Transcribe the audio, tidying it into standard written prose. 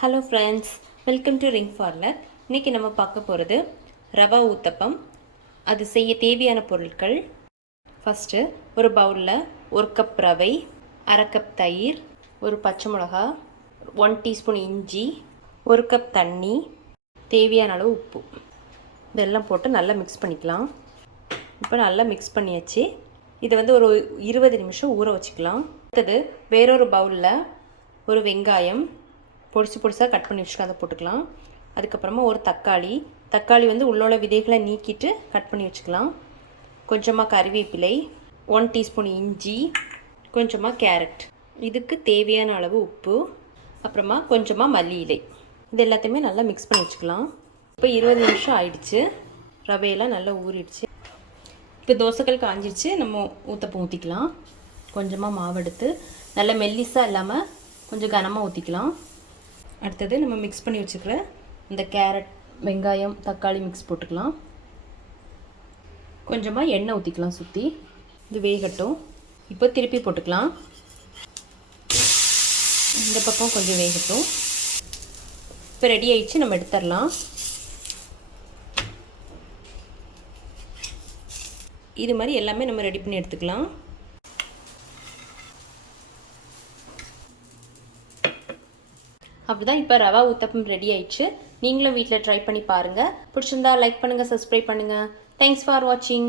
Hello friends, welcome to ring parlour. இன்றைக்கி நம்ம பார்க்க போகிறது ரவா ஊத்தப்பம். அது செய்ய தேவையான பொருட்கள்: ஃபஸ்ட்டு ஒரு பவுலில் 1 கப் ரவை, அரை கப் தயிர், ஒரு பச்சை மிளகா, 1 டீஸ்பூன் இஞ்சி, 1 கப் தண்ணி, தேவையான அளவு உப்பு, இதெல்லாம் போட்டு நல்லா மிக்ஸ் பண்ணிக்கலாம். இப்போ நல்லா மிக்ஸ் பண்ணியாச்சு. இதை ஒரு 20 நிமிஷம் ஊற வச்சுக்கலாம். அடுத்தது வேறொரு பவுலில் ஒரு வெங்காயம் பொடிசாக கட் பண்ணி வச்சுக்கலாம், அதை போட்டுக்கலாம். அதுக்கப்புறமா ஒரு தக்காளி உள்ளோட விதைகளை நீக்கிட்டு கட் பண்ணி வச்சுக்கலாம். கொஞ்சமாக கறிவேப்பிலை, 1 டீஸ்பூன் இஞ்சி, கொஞ்சமாக கேரட், இதுக்கு தேவையான அளவு உப்பு, அப்புறமா கொஞ்சமாக மல்லி இலை, இது எல்லாத்தையுமே நல்லா மிக்ஸ் பண்ணி வச்சுக்கலாம். இப்போ 20 நிமிஷம் ஆயிடுச்சு. ரவையெல்லாம் நல்லா ஊறிடுச்சு. இப்போ தோசைகள் காஞ்சிடுச்சு. நம்ம ஊத்தப்பம் ஊற்றிக்கலாம். கொஞ்சமாக மாவு எடுத்து நல்லா மெல்லிஸாக இல்லாமல் கொஞ்சம் கனமாக ஊற்றிக்கலாம். அடுத்தது நம்ம மிக்ஸ் பண்ணி வச்சுக்கிற இந்த கேரட், வெங்காயம், தக்காளி மிக்ஸ் போட்டுக்கலாம். கொஞ்சமாக எண்ணெய் ஊற்றிக்கலாம். சுற்றி இது வேகட்டும். இப்போ திருப்பி போட்டுக்கலாம். இந்த பக்கம் கொஞ்சம் வேகட்டும். இப்போ ரெடி ஆயிடுச்சு, நம்ம எடுத்துடலாம். இது மாதிரி எல்லாமே நம்ம ரெடி பண்ணி எடுத்துக்கலாம். அப்படிதான் இப்போ ரவா ஊத்தப்பம் ரெடி ஆயிடுச்சு. நீங்களும் வீட்டில் ட்ரை பண்ணி பாருங்கள். பிடிச்சிருந்தா லைக் பண்ணுங்கள், சப்ஸ்கிரைப் பண்ணுங்கள். தேங்க்ஸ் ஃபார் வாட்சிங்.